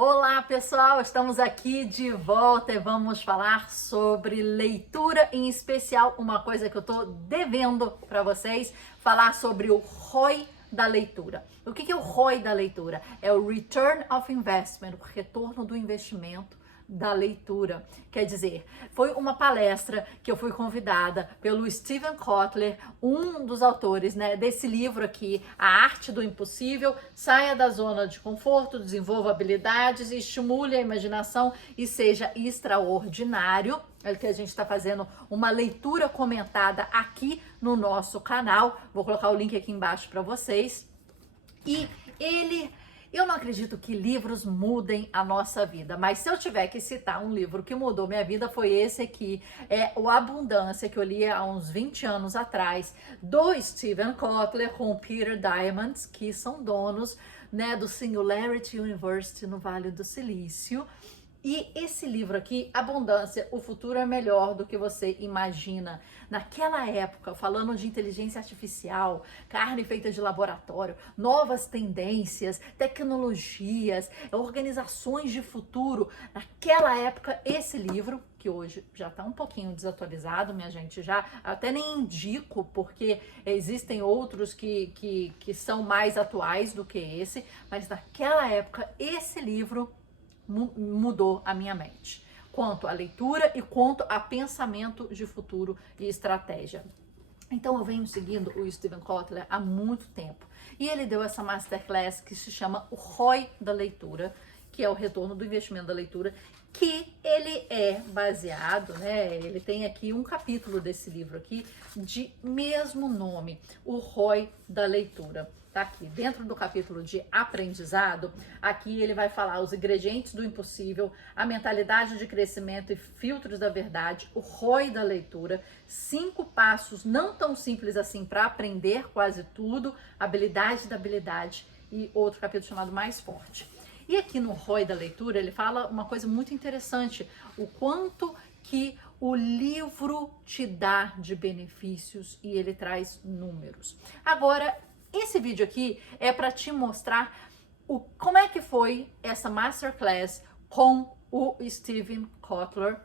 Olá pessoal, estamos aqui de volta e vamos falar sobre leitura, em especial uma coisa que eu tô devendo para vocês, falar sobre o ROI da leitura. O que é o ROI da leitura? É o Return of Investment, o retorno do investimento da leitura. Quer dizer, foi uma palestra que eu fui convidada pelo Steven Kotler, um dos autores, desse livro aqui, A Arte do Impossível. Saia da zona de conforto, desenvolva habilidades, estimule a imaginação e seja extraordinário. É que a gente está fazendo uma leitura comentada aqui no nosso canal. Vou colocar o link aqui embaixo para vocês. Eu não acredito que livros mudem a nossa vida, mas se eu tiver que citar um livro que mudou minha vida, foi esse aqui, o Abundância, que eu li há uns 20 anos atrás, do Steven Kotler com Peter Diamandis, que são donos, do Singularity University no Vale do Silício. E esse livro aqui, Abundância, o futuro é melhor do que você imagina. Naquela época, falando de inteligência artificial, carne feita de laboratório, novas tendências, tecnologias, organizações de futuro. Naquela época, esse livro, que hoje já está um pouquinho desatualizado, minha gente, já até nem indico, porque existem outros que são mais atuais do que esse, mas naquela época, esse livro mudou a minha mente, quanto à leitura e quanto a pensamento de futuro e estratégia. Então eu venho seguindo o Steven Kotler há muito tempo e ele deu essa masterclass que se chama o ROI da leitura, que é o retorno do investimento da leitura, que ele é baseado, ele tem aqui um capítulo desse livro aqui de mesmo nome, o ROI da leitura. Tá aqui, dentro do capítulo de aprendizado, aqui ele vai falar os ingredientes do impossível, a mentalidade de crescimento e filtros da verdade, o ROI da leitura, 5 passos não tão simples assim para aprender quase tudo, habilidade da habilidade e outro capítulo chamado Mais Forte. E aqui no ROI da leitura ele fala uma coisa muito interessante, o quanto que o livro te dá de benefícios e ele traz números. Agora, esse vídeo aqui é para te mostrar como é que foi essa masterclass com o Steven Kotler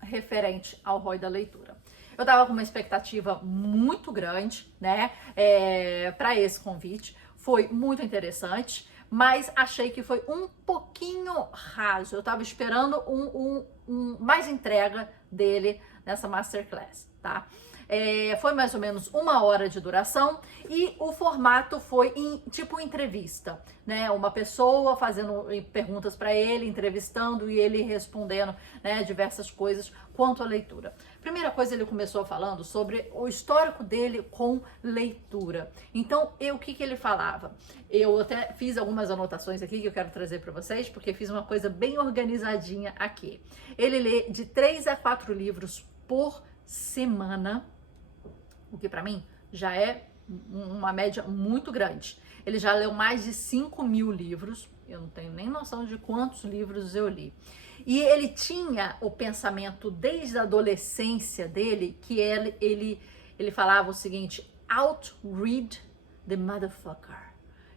referente ao ROI da leitura. Eu tava com uma expectativa muito grande, para esse convite. Foi muito interessante, mas achei que foi um pouquinho raso. Eu tava esperando mais entrega dele nessa masterclass, tá? Foi mais ou menos 1 hora de duração e o formato foi tipo entrevista, uma pessoa fazendo perguntas para ele, entrevistando e ele respondendo, diversas coisas quanto à leitura. Primeira coisa, ele começou falando sobre o histórico dele com leitura. Então, o que ele falava? Eu até fiz algumas anotações aqui que eu quero trazer para vocês, porque fiz uma coisa bem organizadinha aqui. Ele lê de 3 a 4 livros por semana, o que para mim já é uma média muito grande. Ele já leu mais de 5.000 livros, eu não tenho nem noção de quantos livros eu li. E ele tinha o pensamento desde a adolescência dele, que ele falava o seguinte: outread the motherfucker.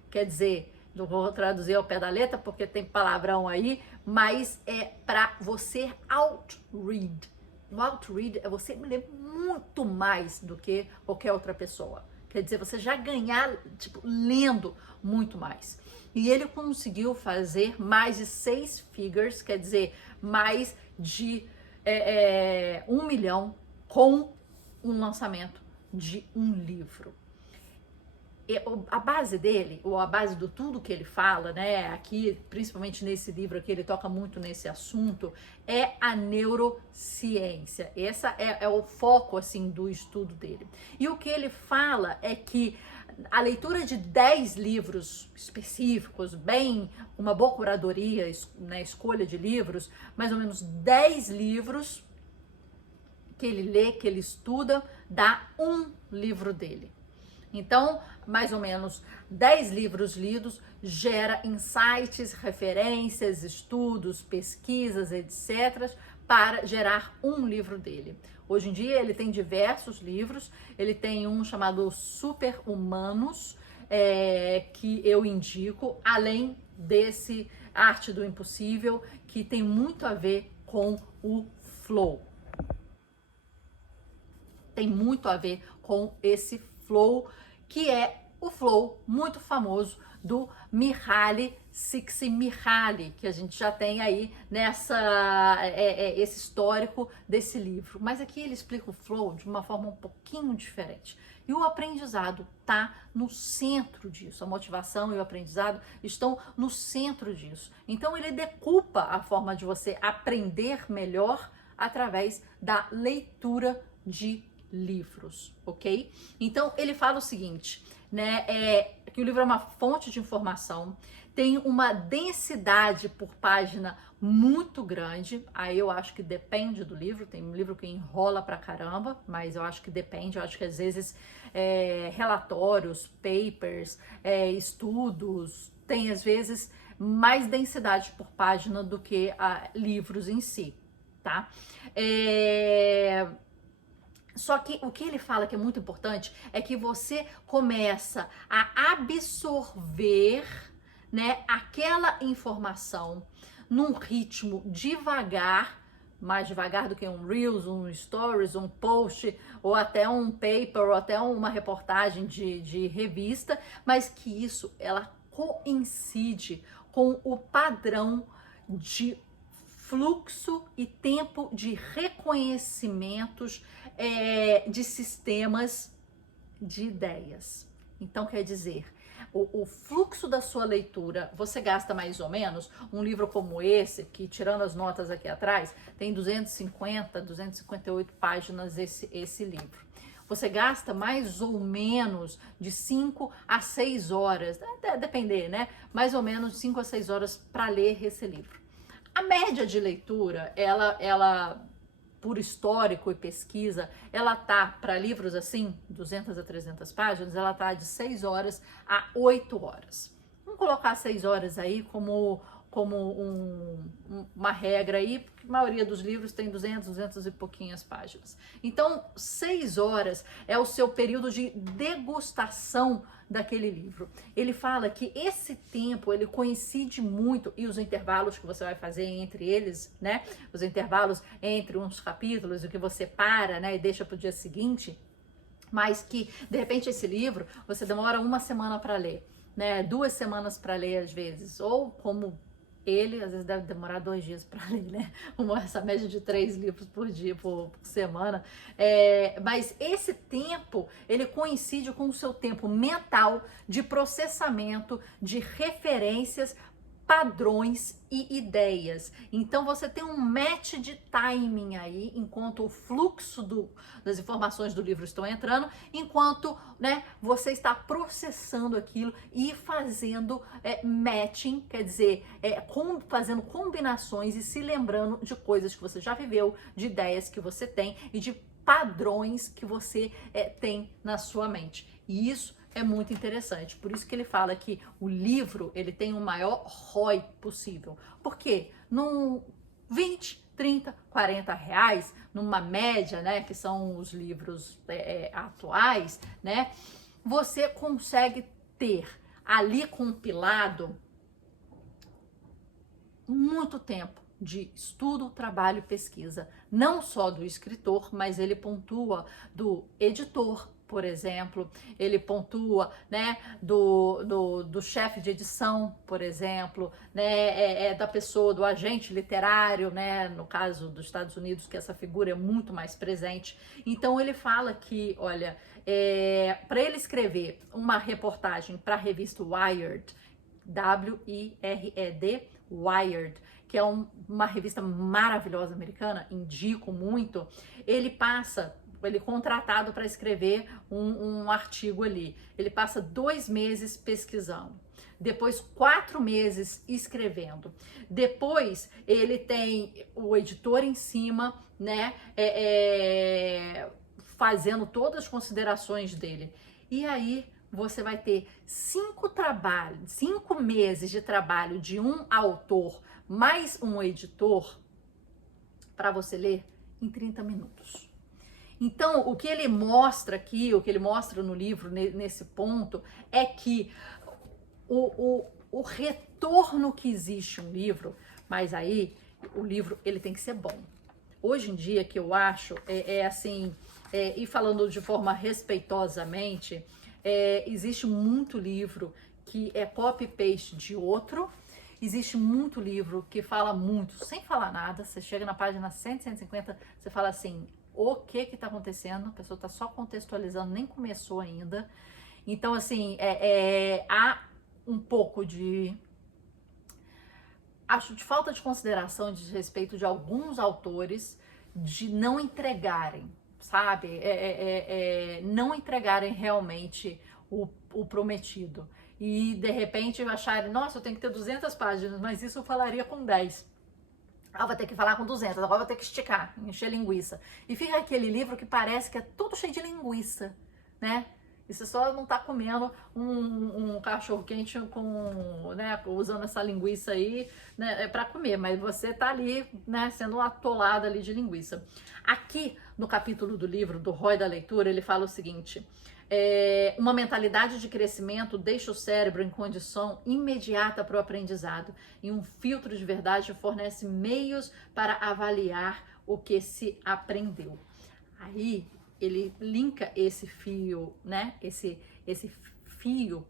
Quer dizer, não vou traduzir ao pé da letra porque tem palavrão aí, mas é para você outread. O outread é você ler muito mais do que qualquer outra pessoa. Quer dizer, você já ganhar, lendo muito mais. E ele conseguiu fazer mais de 6 figures, quer dizer, mais de 1 milhão com um lançamento de um livro. A base dele, ou a base do tudo que ele fala, aqui, principalmente nesse livro aqui, ele toca muito nesse assunto, é a neurociência. Essa é o foco, assim, do estudo dele. E o que ele fala é que a leitura de 10 livros específicos, uma boa curadoria, escolha de livros, mais ou menos 10 livros que ele lê, que ele estuda, dá um livro dele. Então, mais ou menos 10 livros lidos gera insights, referências, estudos, pesquisas, etc., para gerar um livro dele. Hoje em dia ele tem diversos livros, ele tem um chamado Super Humanos, que eu indico, além Arte do Impossível, que tem muito a ver com o flow. Tem muito a ver com esse flow, que é o flow muito famoso do Mihaly Csikszentmihalyi, que a gente já tem aí esse histórico desse livro. Mas aqui ele explica o flow de uma forma um pouquinho diferente. E o aprendizado está no centro disso. A motivação e o aprendizado estão no centro disso. Então ele decupa a forma de você aprender melhor através da leitura de livros, ok? Então ele fala o seguinte, né, que o livro é uma fonte de informação, tem uma densidade por página muito grande. Aí eu acho que depende do livro, tem um livro que enrola pra caramba, mas eu acho que depende, eu acho que às vezes relatórios, papers, estudos, tem às vezes mais densidade por página do que livros em si, tá? Só que o que ele fala que é muito importante é que você começa a absorver, né, aquela informação num ritmo devagar, mais devagar do que um Reels, um Stories, um post, ou até um paper, ou até uma reportagem de revista, mas que isso, ela coincide com o padrão de fluxo e tempo de reconhecimentos de sistemas de ideias. Então, quer dizer, o fluxo da sua leitura, você gasta mais ou menos, um livro como esse, que tirando as notas aqui atrás, tem 258 páginas esse livro. Você gasta mais ou menos de 5 a 6 horas, até depender, né? Mais ou menos de 5 a 6 horas para ler esse livro. A média de leitura, ela por histórico e pesquisa, ela tá para livros assim, 200 a 300 páginas, ela tá de 6 horas a 8 horas. Vamos colocar 6 horas aí como uma regra aí, porque a maioria dos livros tem 200 e pouquinhas páginas. Então, 6 horas é o seu período de degustação daquele livro. Ele fala que esse tempo, ele coincide muito, e os intervalos que você vai fazer entre eles, né? Os intervalos entre uns capítulos, o que você para, né, e deixa para o dia seguinte, mas que, de repente, esse livro, você demora 1 semana para ler, né? 2 semanas para ler às vezes, ou como ele, às vezes deve demorar 2 dias para ler, né? Essa média de 3 livros por dia, por semana. Mas esse tempo, ele coincide com o seu tempo mental de processamento de referências, padrões e ideias. Então você tem um match de timing aí, enquanto o fluxo das informações do livro estão entrando, enquanto, né, você está processando aquilo e fazendo matching, quer dizer, fazendo combinações e se lembrando de coisas que você já viveu, de ideias que você tem e de padrões que você tem na sua mente. E isso é muito interessante, por isso que ele fala que o livro, ele tem o maior ROI possível. Por quê? Num 20, 30, 40 reais, numa média, né, que são os livros atuais, né, você consegue ter ali compilado muito tempo de estudo, trabalho e pesquisa, não só do escritor, mas ele pontua do editor, por exemplo, ele pontua, né, do chefe de edição, por exemplo, né, da pessoa, do agente literário, né, no caso dos Estados Unidos, que essa figura é muito mais presente. Então ele fala que, olha, para ele escrever uma reportagem para a revista Wired, W-I-R-E-D, Wired, que é uma revista maravilhosa americana, indico muito, ele é contratado para escrever um artigo ali. Ele passa 2 meses pesquisando, depois 4 meses escrevendo, depois ele tem o editor em cima, né, fazendo todas as considerações dele. E aí você vai ter 5 meses de trabalho de um autor mais um editor para você ler em 30 minutos. Então, o que ele mostra aqui, o que ele mostra no livro nesse ponto, é que o retorno retorno que existe um livro, mas aí o livro ele tem que ser bom. Hoje em dia, que eu acho, assim, e falando de forma respeitosamente, existe muito livro que é copy-paste de outro, existe muito livro que fala muito, sem falar nada, você chega na página 100, 150, você fala assim, o que que tá acontecendo? A pessoa tá só contextualizando, nem começou ainda. Então, assim, há um pouco acho de falta de consideração, de respeito de alguns autores, de não entregarem, sabe? Não entregarem realmente o prometido. E, de repente, acharem, nossa, eu tenho que ter 200 páginas, mas isso eu falaria com 10. Ah, vou ter que falar com 200, agora vou ter que esticar, encher linguiça. E fica aquele livro que parece que é tudo cheio de linguiça, né? E você só não tá comendo um cachorro quente com, né, usando essa linguiça aí, né, para comer, mas você tá ali, né, sendo atolada ali de linguiça. Aqui no capítulo do livro, do ROI da leitura, ele fala o seguinte: uma mentalidade de crescimento deixa o cérebro em condição imediata para o aprendizado e um filtro de verdade fornece meios para avaliar o que se aprendeu. Aí ele linka esse fio, né? Esse fio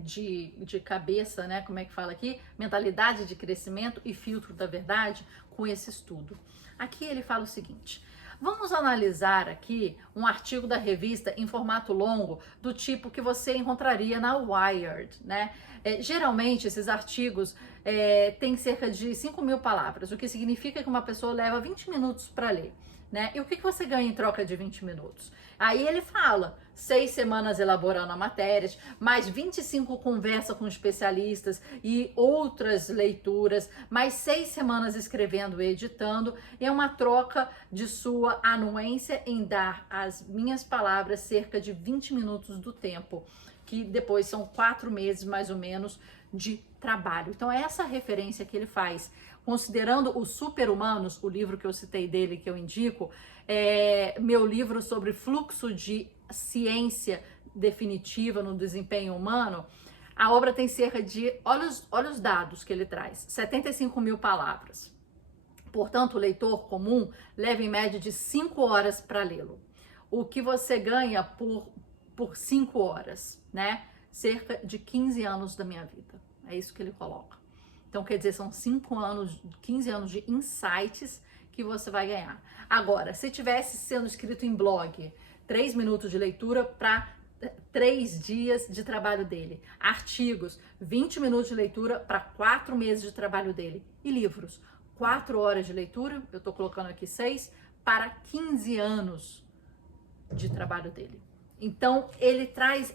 de cabeça, né? Como é que fala aqui? Mentalidade de crescimento e filtro da verdade com esse estudo. Aqui ele fala o seguinte: vamos analisar aqui um artigo da revista em formato longo, do tipo que você encontraria na Wired, né? Geralmente esses artigos têm cerca de 5.000 palavras, o que significa que uma pessoa leva 20 minutos para ler, né? E o que você ganha em troca de 20 minutos? Aí ele fala, 6 semanas elaborando a matéria, mais 25 conversa com especialistas e outras leituras, mais 6 semanas escrevendo e editando, é uma troca de sua anuência em dar às minhas palavras cerca de 20 minutos do tempo, que depois são 4 meses mais ou menos de trabalho. Então é essa referência que ele faz. Considerando os Super-Humanos, o livro que eu citei dele, que eu indico, meu livro sobre fluxo de ciência definitiva no desempenho humano, a obra tem cerca de, olha os dados que ele traz, 75.000 palavras. Portanto, o leitor comum leva em média de 5 horas para lê-lo. O que você ganha por 5 horas, né? Cerca de 15 anos da minha vida. É isso que ele coloca. Então, quer dizer, são 5 anos, 15 anos de insights que você vai ganhar. Agora, se tivesse sendo escrito em blog, 3 minutos de leitura para 3 dias de trabalho dele. Artigos, 20 minutos de leitura para 4 meses de trabalho dele. E livros, 4 horas de leitura, eu estou colocando aqui 6, para 15 anos de trabalho dele. Então, ele traz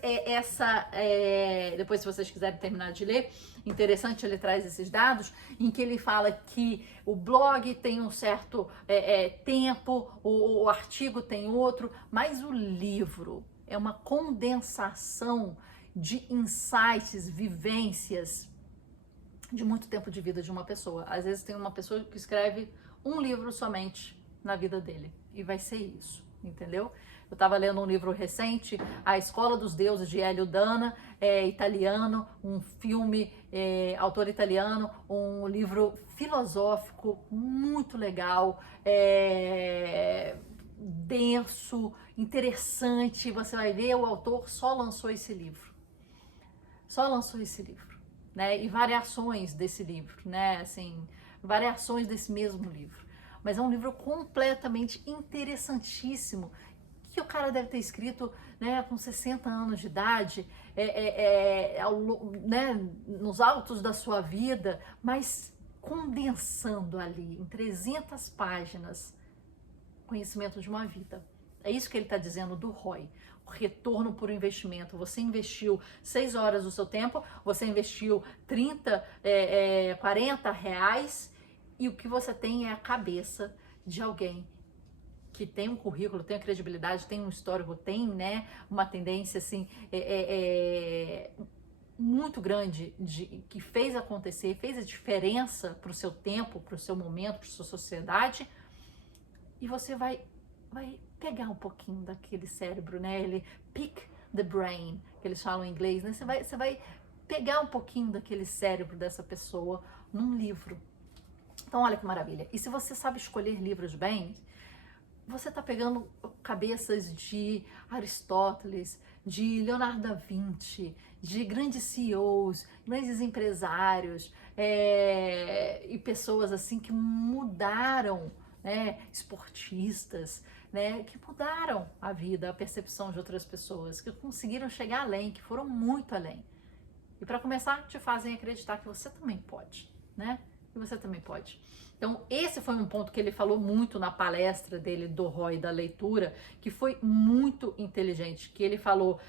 depois se vocês quiserem terminar de ler, interessante, ele traz esses dados, em que ele fala que o blog tem um certo tempo, o artigo tem outro, mas o livro é uma condensação de insights, vivências, de muito tempo de vida de uma pessoa. Às vezes tem uma pessoa que escreve um livro somente na vida dele, e vai ser isso, entendeu? Eu estava lendo um livro recente, A Escola dos Deuses, de Hélio Dana, italiano, um filme, autor italiano, um livro filosófico muito legal, denso, interessante. Você vai ver, o autor só lançou esse livro. Só lançou esse livro, né? E variações desse livro, né? Assim, variações desse mesmo livro. Mas é um livro completamente interessantíssimo, que o cara deve ter escrito, né, com 60 anos de idade, né, nos altos da sua vida, mas condensando ali em 300 páginas conhecimento de uma vida. É isso que ele está dizendo do ROI, o retorno por investimento. Você investiu 6 horas do seu tempo, você investiu 30, 40 reais, e o que você tem é a cabeça de alguém que tem um currículo, tem a credibilidade, tem um histórico, tem, né, uma tendência assim muito grande, que fez acontecer, fez a diferença para o seu tempo, para o seu momento, para a sua sociedade, e você vai pegar um pouquinho daquele cérebro, né? Ele pick the brain, que eles falam em inglês, né? Você vai pegar um pouquinho daquele cérebro dessa pessoa num livro. Então, olha que maravilha. E se você sabe escolher livros bem, você está pegando cabeças de Aristóteles, de Leonardo da Vinci, de grandes CEOs, grandes empresários, e pessoas assim que mudaram, né, esportistas, né, que mudaram a vida, a percepção de outras pessoas, que conseguiram chegar além, que foram muito além. E para começar, te fazem acreditar que você também pode, né? Que você também pode. Então, esse foi um ponto que ele falou muito na palestra dele do ROI da leitura, que foi muito inteligente, que ele falou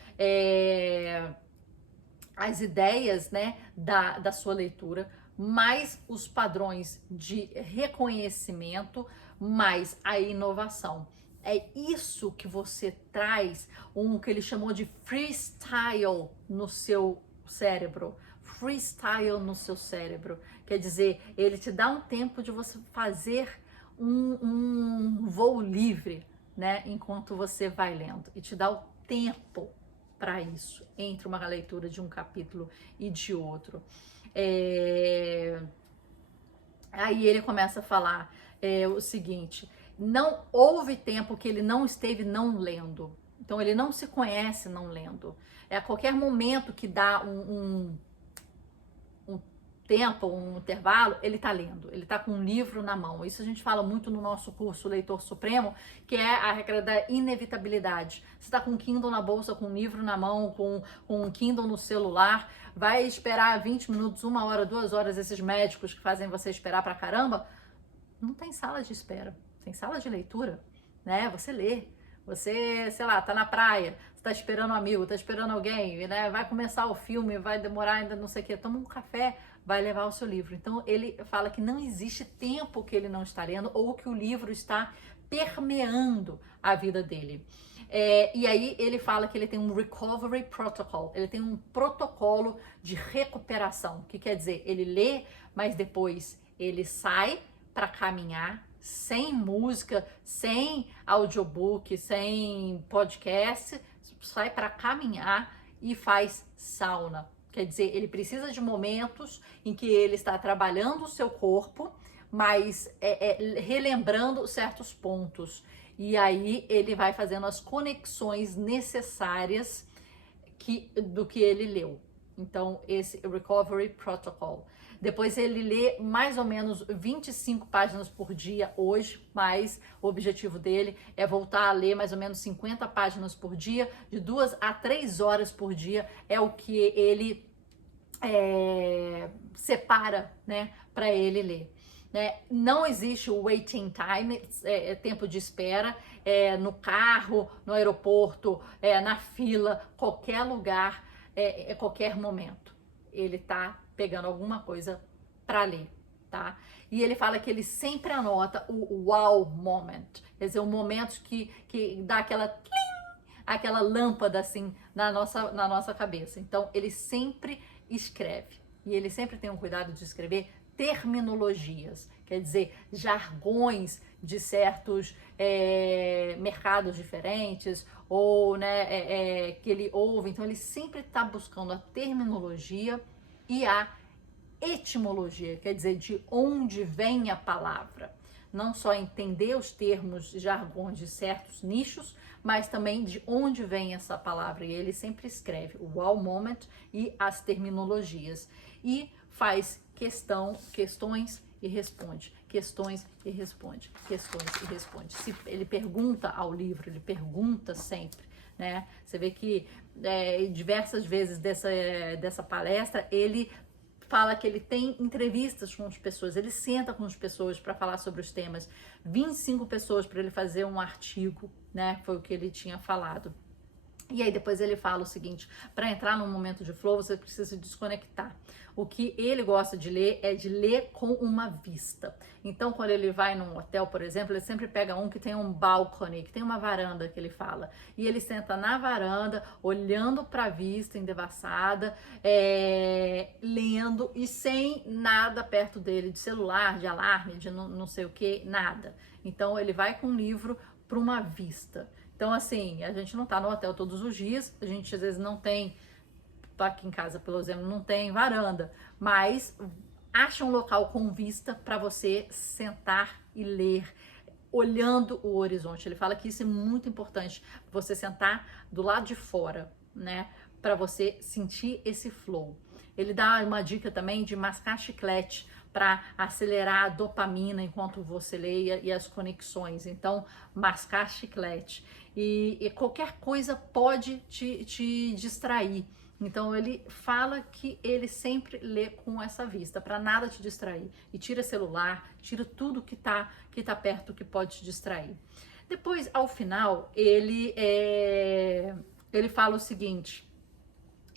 as ideias, né, da sua leitura, mais os padrões de reconhecimento, mais a inovação. É isso que você traz, que ele chamou de freestyle no seu cérebro. Freestyle no seu cérebro. Quer dizer, ele te dá um tempo de você fazer um voo livre, né? Enquanto você vai lendo. E te dá o tempo para isso, entre uma leitura de um capítulo e de outro. Aí ele começa a falar o seguinte: não houve tempo que ele não esteve não lendo. Então ele não se conhece não lendo. A qualquer momento que dá um tempo, um intervalo, ele tá lendo, ele tá com um livro na mão. Isso a gente fala muito no nosso curso Leitor Supremo, que é a regra da inevitabilidade. Você tá com um Kindle na bolsa, com um livro na mão, com um Kindle no celular, vai esperar 20 minutos, 1 hora, 2 horas, esses médicos que fazem você esperar pra caramba? Não tem sala de espera, tem sala de leitura, né? Você lê. Você, sei lá, tá na praia, você tá esperando um amigo, tá esperando alguém, né? Vai começar o filme, vai demorar ainda não sei o quê, toma um café, vai levar o seu livro. Então ele fala que não existe tempo que ele não está lendo ou que o livro está permeando a vida dele. E aí ele fala que ele tem um recovery protocol, ele tem um protocolo de recuperação, que quer dizer, ele lê, mas depois ele sai para caminhar, sem música, sem audiobook, sem podcast, sai para caminhar e faz sauna. Quer dizer, ele precisa de momentos em que ele está trabalhando o seu corpo, mas relembrando certos pontos. E aí ele vai fazendo as conexões necessárias do que ele leu. Então, esse Recovery Protocol. Depois ele lê mais ou menos 25 páginas por dia hoje, mas o objetivo dele é voltar a ler mais ou menos 50 páginas por dia, de 2 a 3 horas por dia é o que ele separa, né, para ele ler. Não existe o waiting time, tempo de espera, no carro, no aeroporto, na fila, qualquer lugar, qualquer momento. Ele tá pegando alguma coisa para ler, tá? E ele fala que ele sempre anota o wow moment, quer dizer, o momento que dá aquela lâmpada assim na nossa cabeça. Então, ele sempre escreve. E ele sempre tem um cuidado de escrever terminologias, quer dizer, jargões de certos mercados diferentes, ou né, que ele ouve. Então, ele sempre está buscando a terminologia e a etimologia, quer dizer, de onde vem a palavra. Não só entender os termos, jargões de certos nichos, mas também de onde vem essa palavra. E ele sempre escreve o wow moment e as terminologias. E faz questões e responde, questões e responde, questões e responde. Se ele pergunta ao livro, ele pergunta sempre, né? Você vê que diversas vezes dessa palestra, ele fala que ele tem entrevistas com as pessoas, ele senta com as pessoas para falar sobre os temas, 25 pessoas para ele fazer um artigo, né? Foi o que ele tinha falado. E aí depois ele fala o seguinte: para entrar num momento de flow, você precisa se desconectar. O que ele gosta de ler é de ler com uma vista. Então, quando ele vai num hotel, por exemplo, ele sempre pega um que tem um balcony, que tem uma varanda, que ele fala. E ele senta na varanda, olhando para a vista endevassada, lendo e sem nada perto dele, de celular, de alarme, de não sei o que, nada. Então, ele vai com um livro para uma vista. Então, assim, a gente não tá no hotel todos os dias, a gente às vezes não tem tô aqui em casa, pelo exemplo, não tem varanda, mas acha um local com vista para você sentar e ler, olhando o horizonte. Ele fala que isso é muito importante, você sentar do lado de fora, né, para você sentir esse flow. Ele dá uma dica também de mascar chiclete para acelerar a dopamina enquanto você leia e as conexões. Então, mascar chiclete. E qualquer coisa pode te distrair. Então, ele fala que ele sempre lê com essa vista, para nada te distrair. E tira celular, tira tudo que tá perto que pode te distrair. Depois, ao final, ele fala o seguinte,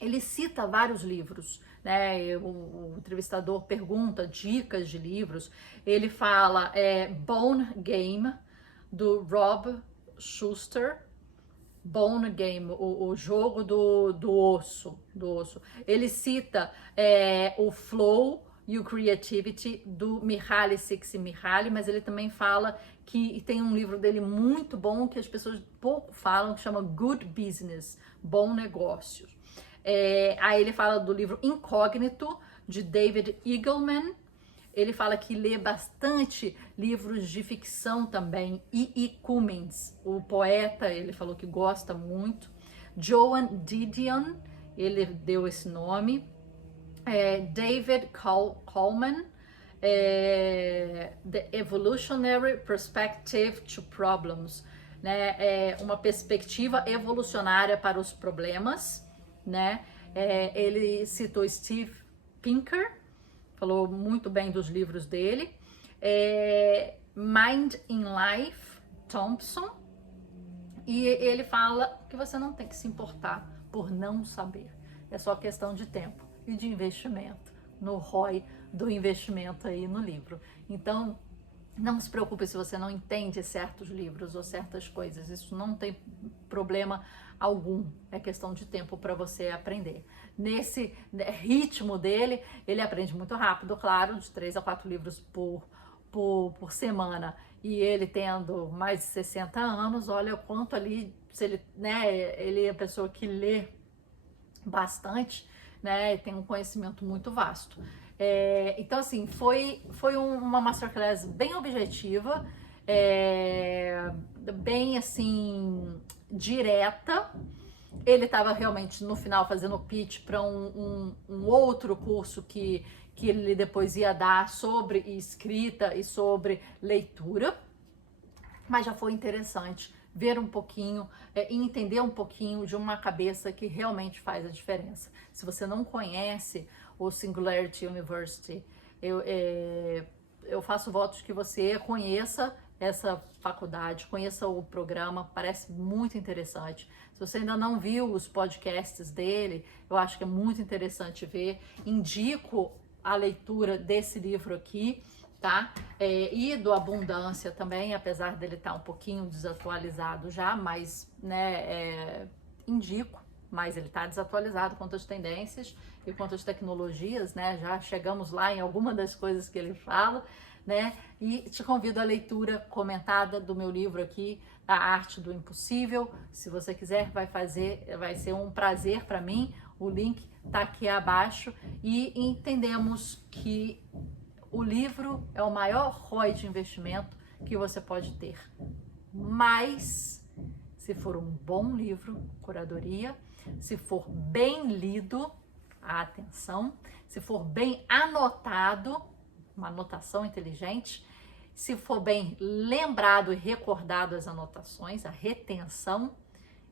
ele cita vários livros, né? O entrevistador pergunta dicas de livros. Ele fala Bone Game, do Rob Schuster. Bone Game, o jogo do osso. Ele cita o Flow e o Creativity, do Mihaly Csikszentmihalyi, mas ele também fala que tem um livro dele muito bom que as pessoas pouco falam, que chama Good Business, Bom Negócio. Aí ele fala do livro Incógnito, de David Eagleman. Ele fala que lê bastante livros de ficção também. E Cummins, o poeta, ele falou que gosta muito. Joan Didion, ele deu esse nome. David Coleman, The Evolutionary Perspective to Problems, né? Uma perspectiva evolucionária para os problemas, né? Ele citou Steve Pinker, falou muito bem dos livros dele. Mind in Life, Thompson. E ele fala que você não tem que se importar por não saber. É só questão de tempo e de investimento, no ROI do investimento aí no livro. Então, não se preocupe se você não entende certos livros ou certas coisas. Isso não tem problema algum. É questão de tempo para você aprender. Nesse ritmo dele, ele aprende muito rápido, claro, de 3 a 4 livros por semana. E ele tendo mais de 60 anos, olha o quanto ali, se ele, né, ele é a pessoa que lê bastante, né, e tem um conhecimento muito vasto. Então, assim, foi uma masterclass bem objetiva, bem, assim, direta. Ele estava realmente, no final, fazendo pitch para um outro curso que ele depois ia dar sobre escrita e sobre leitura. Mas já foi interessante ver um pouquinho e entender um pouquinho de uma cabeça que realmente faz a diferença. Se você não conhece o Singularity University, eu faço votos que você conheça essa faculdade, conheça o programa, parece muito interessante. Se você ainda não viu os podcasts dele, eu acho que é muito interessante ver. Indico a leitura desse livro aqui, tá? E do Abundância também, apesar dele estar um pouquinho desatualizado já, mas, né, indico, mas ele está desatualizado quanto às tendências e quanto às tecnologias, né? Já chegamos lá em alguma das coisas que ele fala, né? E te convido à leitura comentada do meu livro aqui, A Arte do Impossível. Se você quiser, vai ser um prazer para mim. O link tá aqui abaixo e entendemos que o livro é o maior ROI de investimento que você pode ter. Mas, se for um bom livro, curadoria, se for bem lido, atenção, se for bem anotado, uma anotação inteligente, se for bem lembrado e recordado as anotações, a retenção,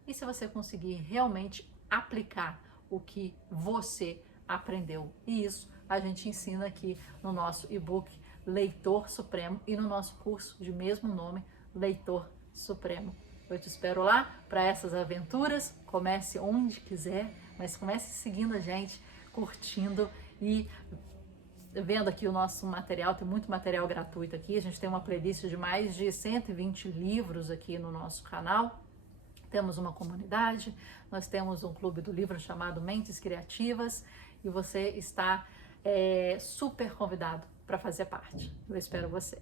e se você conseguir realmente aplicar o que você aprendeu. E isso a gente ensina aqui no nosso e-book Leitor Supremo e no nosso curso de mesmo nome, Leitor Supremo. Eu te espero lá para essas aventuras. Comece onde quiser, mas comece seguindo a gente, curtindo e vendo aqui o nosso material. Tem muito material gratuito aqui. A gente tem uma playlist de mais de 120 livros aqui no nosso canal. Temos uma comunidade, nós temos um clube do livro chamado Mentes Criativas e você está super convidado para fazer parte. Eu espero você.